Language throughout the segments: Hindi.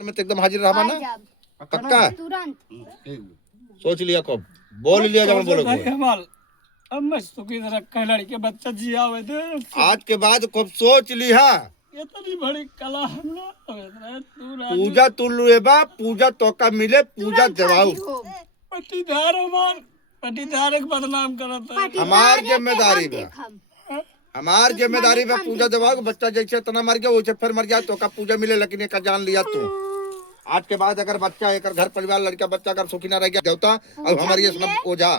में तो एकदम हाजिर रहा ना पक्का। तुरंत सोच लिया कब बोल लिया जब बोलो हमाल अब मैं सुखी तरह कह लड़के बच्चा जिया हुए थे आज के बाद कब सोच लिया ये तो नहीं बड़ी कला हमला पूजा तू लेबा पूजा तो का मिले पूजा देवाऊ पटीदार हमार पटीदार एक बदनाम करत है हमार जिम्मेदारी बा हमार जिम्मेदारी बा पूजा देवाऊ बच्चा जैसे तना मर गया वैसे फिर मर गया तो का पूजा मिले लेकिन एक जान लिया तू आज के बाद अगर बच्चा एक घर परिवार लड़का बच्चा अगर सुखी ना रह गया देवता अब हमारी ये सब ओझा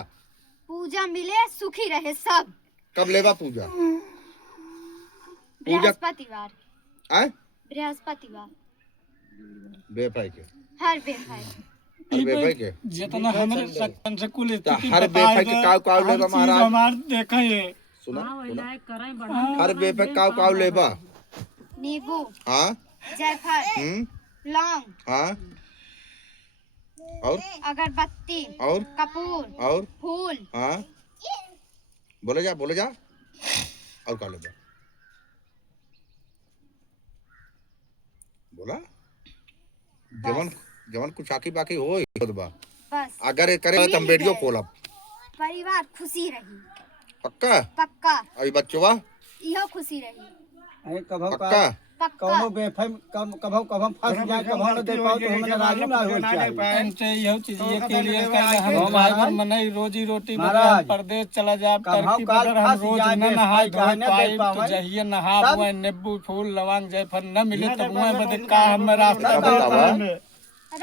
पूजा मिले सुखी रहे सब। कब लेबा पूजा बृहस्पतिवार आए बृहस्पतिवार बेफाई के हर बेफाई हर बेफाई के जितना हमारे सकन से कुल स्थिति हर बेफाई के काव लेबा महाराज हमार देखा ये सुना हर बेफाई काव लेबा नींबू हाँ जायफल लौंग हाँ और अगरबत्ती और कपूर और फूल हाँ बोले जा और का लेबा बोला जवन जवन कुछ आकी बाकी हो बा बस अगर करे तो हम वीडियो कॉल अब परिवार खुशी रही पक्का पक्का अभी बच्चों इहो खुशी रही पक्का पक्का कौनो बेफाम कभो फंस जाए कभो न दे पाओ तो हमने राजी ना हो चाहिए इनसे यह चीज ये के लिए हम भाई बहन मनाई रोजी रोटी बगैर परदेश चला जाए टर्की बगैर हम रोज न नहाए धोए पाए तो जहिए नहा हुए नींबू फूल लवंग जायफल न मिले तो मुंह बदे का हम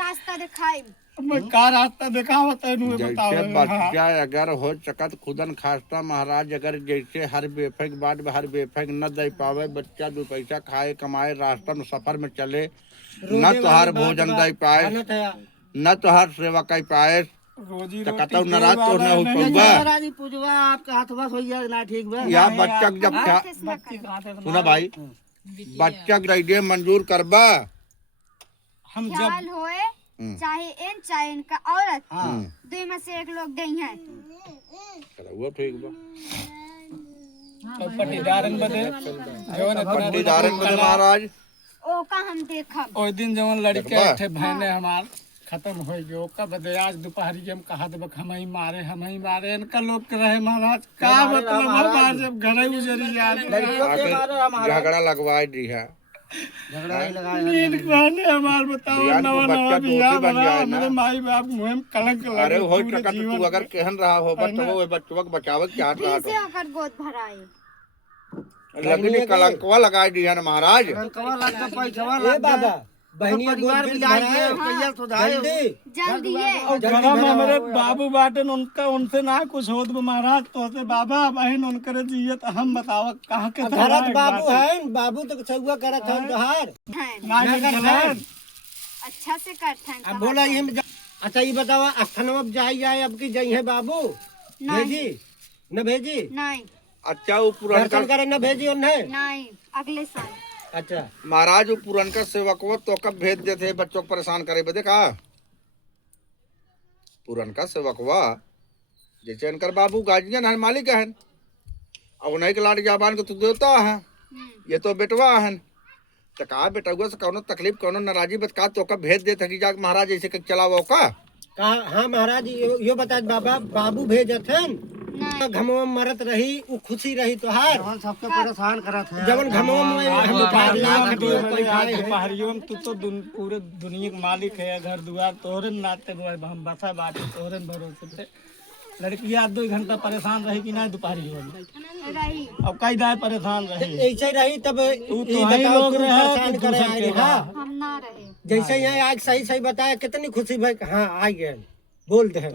रास्ता दिखाई मैं का रास्ता दिखावत है नु बताओ जैसे बच्चा अगर हो सकत खुदन खास्ता महाराज अगर जैसे हर बेफक बाद हर बेफक न दे पावे बच्चा दो पैसा खाए कमाए रास्ता में सफर में चले न तो हर भोजन दे पाए न तो हर सेवा कर पाए रोजी तो कतौ नाराज तो न हो पौवा महाराज पूजवा आपका हाथ बस हो जाए ना ठीक बा या बच्चा जब सुना भाई बच्चा के मंजूर करबा हम ख्याल होए चाहे इनका औरत दो में से एक लोग गई हैं चलो वो ठीक बा पटीदारन बदे जवन पटीदारन बदे महाराज ओ का हम देखब ओइ दिन जवन लड़के थे बहने हमार खत्म हो गयो का बदे आज दोपहरी हम कहा देब हम ही मारे इनका लोग के रहे महाराज का मतलब हमार जब घरे उजरी याद झगड़ा लगवाए दी है झगड़ा ही लगाया नींद कहने हमार बताओ यार नवा बच्चा नवा बियाह दोषी बन बना जाए ना। मेरे माई बाप मुंह में कलंक लगे अरे हो पूरे सकत जीवन तू अगर कहन रहा हो बच्चों वो बच्चों को बचावे के चाहत रहा से होकर गोद भराए तो लगनी कलंकवा लगा दी है ना महाराज कवा लाग का पैसा लाग बाबा बहनिया गोद भी जाइए कैया सुधारे जल्दी और घरा में मेरे बाबू बाटन उनका उनसे ना कुछ होत बा महाराज तो से बाबा बहन उनकर जियत हम बताव कहां के घरत बाबू है बाबू तो सगुआ करत है तोहार ना अच्छा से करते हैं अब बोला ये अच्छा ये बतावा अखनवा जाए अब की जाई है बाबू भेजी न भेजी नहीं अच्छा वो पुरानका दर्शन करे न भेजी उन्हें नहीं अगले साल अच्छा महाराज वो पुरानका सेवकवा तो कब भेज देते बच्चों को परेशान करे बदे का पुरानका सेवकवा जैसे इनकर बाबू गार्जियन है मालिक है अब उन्हीं के लाड जाबान के तू देवता है ये तो बेटवा है तो कहा बेटा से कौनो तकलीफ कौनो नाराजी बत का तो कब भेज देते कि जाके महाराज ऐसे के चलावो का कहा हाँ महाराज यो बता बाबा बाबू भेजत हैं घमवा मरत रही वो खुशी रही तोहार सबके परेशान करत है जवन घमवा में हम 4 लाख दोपहरियों में तू तो पूरे दुनिया के मालिक है घर द्वार तोहरे नाते हम बसा बाटे तोहरे भरोसे पे लड़की आज 2 घंटा परेशान रही कि ना दोपहरी हो रही अब कई दाए परेशान रही ऐसे रही तब तू तो ही लोग परेशान करे आई हां हम ना रहे जैसे यहाँ आज सही बताया कितनी खुशी भाई हाँ आ गए बोलते हैं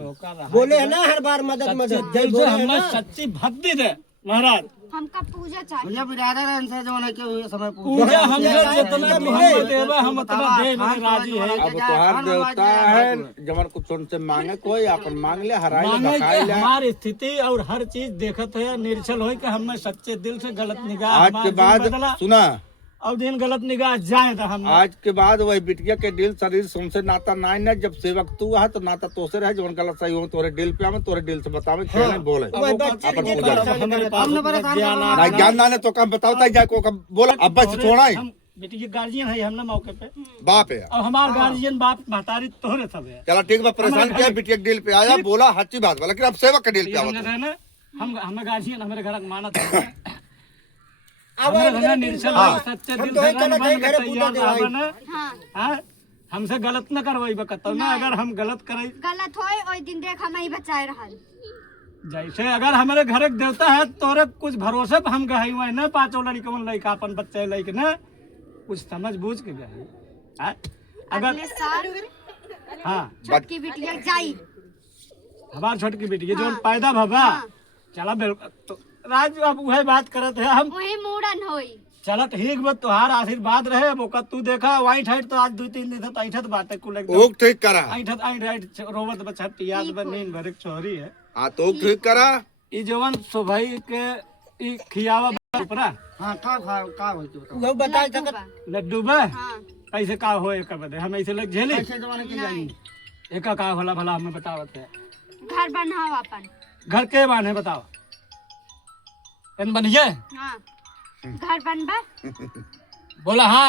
बोले है ना हर बार मदद जैसे हमें सच्ची भक्ति दे महाराज हमका पूजा चाहिए मुझे बिरादर है इनसे जो है कि समय पूजा हमसे जितना मोहब्बत देवे हम उतना दे में राजी है अब तोहार देवता है जवन कुछ उनसे मांगे कोई अपन मांग ले हराई ले माने बकाई कि ले हमारी स्थिति और हर चीज देखत है निर्छल हो कि हमें सच्चे दिल से गलत निगाह आज के बाद सुना और दिन गलत निगाह जाए तो हम आज के बाद वही बिटिया के दिल शरीर तुमसे नाता नाई न जब सेवक तू है तो नाता तो से रहे जवन गलत सही हो तोरे दिल पे आवे तोरे दिल से बतावे क्या नहीं बोले अपन पूजा हमारे पास ज्ञान ना ज्ञान ना ने तो कम बताओ ता जा को कम बोला अब बस छोड़ा बेटी के गार्जियन है हम ना मौके पे। बाप है। और हमारे गार्जियन बाप महतारी तोहरे सब है। चला ठीक बा, परेशान किया बिटिया के डील पे आया, बोला सच्ची बात बोला, लेकिन अब सेवक के डील पे आवत है। ना हम हमें गार्जियन हमारे घर माना था। अब निर्चल सच्चे दिल से हमसे गलत न करवाई बकतो ना। अगर हम गलत करे गलत होए ओई दिन देख हम ही बचाए रहल। जैसे अगर हमारे घर एक देवता है तोरे कुछ भरोसे पे हम गए हुए ना, पांचों लड़कन लड़का अपन बच्चे लड़के ना कुछ समझ बूझ के गए। अगर हाँ छोटकी बिटिया जाई हमार छोटकी बेटी जो पैदा भबा चला बिल्कुल तो राज अब वही बात करत है हम वही मूड़न होई। चला ठीक बा, तुहार आशीर्वाद रहे। मौका तू देखा वाइट हाइट तो आज 2-3 दिन से ऐठत बाटे कुल ओक एकदम ठीक करा। ऐठत रोवत बच्चा पियाद बनीन भर एक छोरी है। हां तो ठीक करा। ई जवन सुभाई के ई खियावा ऊपरा हां का होई तो वो बताए तक लड्डू बा हां कैसे का होए का बदे हम ऐसे लग झेली कैसे जमाने की जानी। एका का होला भला हमें बतावत है। घर बनाओ अपन। घर के बाने बताओ इन बनिए। हां घर बनबा। बोला हाँ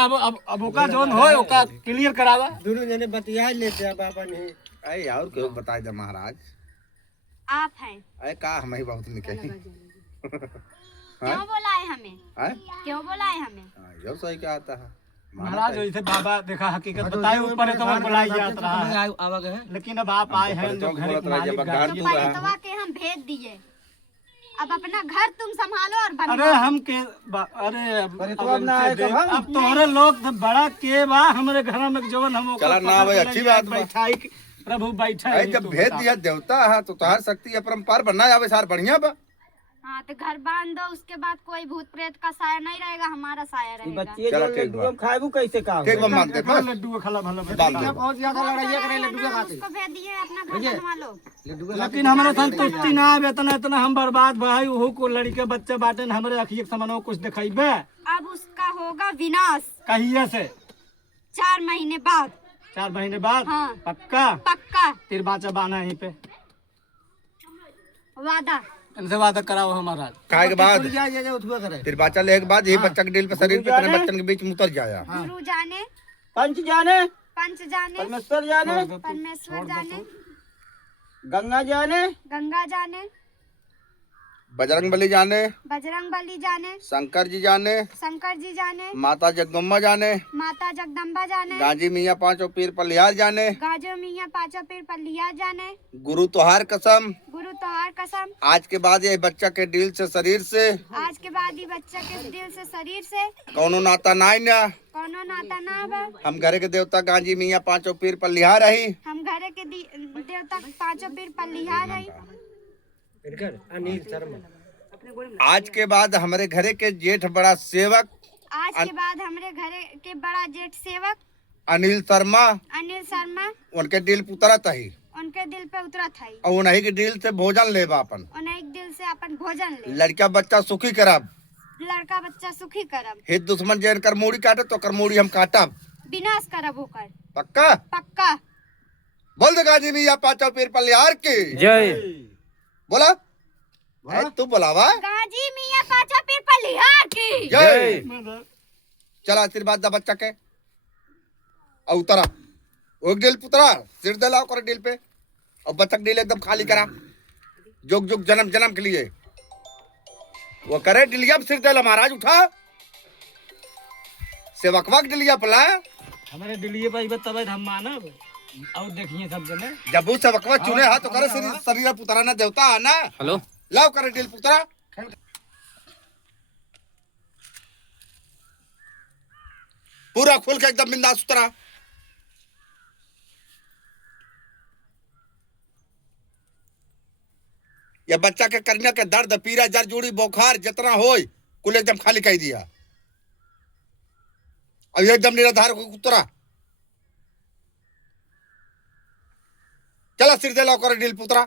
अब ओका जोन होए ओका क्लियर करावा। दोनों जने बतिया लेते हैं बाबा ने। अरे और क्यों बताए दे महाराज। आप हैं अरे का हम ही बहुत निकले। क्यों बुलाए हमें? हैं? क्यों बुलाए हमें? जो सही क्या आता है महाराज वैसे बाबा देखा हकीकत बताए ऊपर तो बुलाई जात रहा है। लेकिन अब आप आए हैं जो घर के मालिक गार्जियन तो परितवा के हम भेज दिए। अब अपना घर तुम संभालो और बनाओ। अरे हम के अरे अब तोहरे लोग तो बड़ा के बा हमारे घर में जवन हम चला ना भाई अच्छी बात बा। बैठाई प्रभु बैठा अरे जब भेज दिया देवता है तो तोहार शक्ति अपरंपार बनना जावे सार बढ़िया बा। हाँ तो घर बांध दो, उसके बाद कोई भूत प्रेत का साया नहीं रहेगा, हमारा साया रहेगा। बच्चे चलो जो ठीक बा। लड्डू खाएबू कैसे का ठीक बा मान दे बस। लड्डू खला भला बांध दे। बहुत ज्यादा लड़ाइयां करे लड्डू के खाते। उसको भेज दिए अपना घर संभालो। लड्डू लेकिन हमारा संतुष्टि ना आवे इतना हम बर्बाद भाई ओहो को लड़के बच्चे बाटे हमरे अखिए समनो कुछ दिखाइबे। अब उसका होगा विनाश कहिए से 4 महीने बाद। 4 महीने बाद हाँ। पक्का पक्का तेरे बाचा बाना यहीं पे वादा। इनसे वादा कराओ हमारा। खाए के बाद जा उठवा करे। फिर बच्चा ले के बाद यही बच्चा के दिल पे शरीर पे इतने बच्चन के बीच में उतर जाया। गुरु जाने, पंच जाने, पंच जाने, परमेश्वर जाने, परमेश्वर जाने, गंगा जाने, गंगा जाने, बजरंग बली जाने, बजरंग बली जाने, शंकर जी जाने, शंकर जी जाने, माता जगदम्बा जाने, माता जगदम्बा जाने, गांजी मियाँ पांचों पीर पलिहार जाने, गाजो मियाँ पांचों पीर पलिया जाने, गुरु तोहार कसम गुरु तोहार कसम। आज के बाद ये बच्चा के दिल से शरीर से आज के बाद ही बच्चा के दिल से शरीर से कौनो नाता नाई ना। कोनो नाता ना बा। हम घरे के देवता गांजी मियाँ पांचों पीर पलिहार रही। हम घरे के देवता पांचों पीर पलिया रही। अनिल शर्मा। आज के बाद हमारे घरे के जेठ बड़ा सेवक आज के बाद हमारे घरे के बड़ा जेठ सेवक अनिल शर्मा अनिल शर्मा उनके दिल पुतरत ही उनके दिल पे उतरा था। और उन्हीं के दिल से भोजन लेबा अपन। उन्हें दिल से अपन भोजन ले। लड़का बच्चा सुखी करब। लड़का बच्चा सुखी करब। हित दुश्मन जैन कर मूड़ी काटे तो कर मूड़ी हम काटब। विनाश करब होकर। पक्का पक्का। बोल दे गाजी मियाँ पांचों पीर पलिहार की जय। बोला तू बोलावा। गाजी मियाँ पांचों पीर पलिहार की जय। चला आशीर्वाद दा बच्चा के और उतरा वो दिल पुतरा सिर दलाओ कर दिल पे और बच्चा दिल एकदम खाली करा जुग जुग जन्म जन्म के लिए वो करे दिलिया सिर दला महाराज उठा सेवकवा दिलिया पला हमारे दिल्ली पे तब हम मानब और देखिए सब जने जब वो सेवकवा चुने हा तो करे शरीर पुतरा ना देवता है ना। हेलो लाओ करे दिल पुतरा पूरा खुल के एकदम बिंदास उतरा। या बच्चा के करने के दर्द पीरा जर जोड़ी बुखार जितना होय कुल एकदम खाली कर दिया। अब एकदम निराधार को उतरा। चला सिर दे लाओ कर दिल पुतरा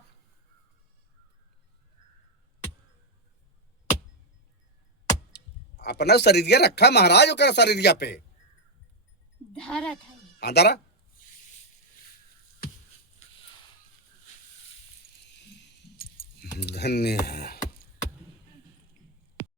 अपना शरीरिया रखा महाराज ओकर शरीरिया पे धरत है। आदरा धन्य है।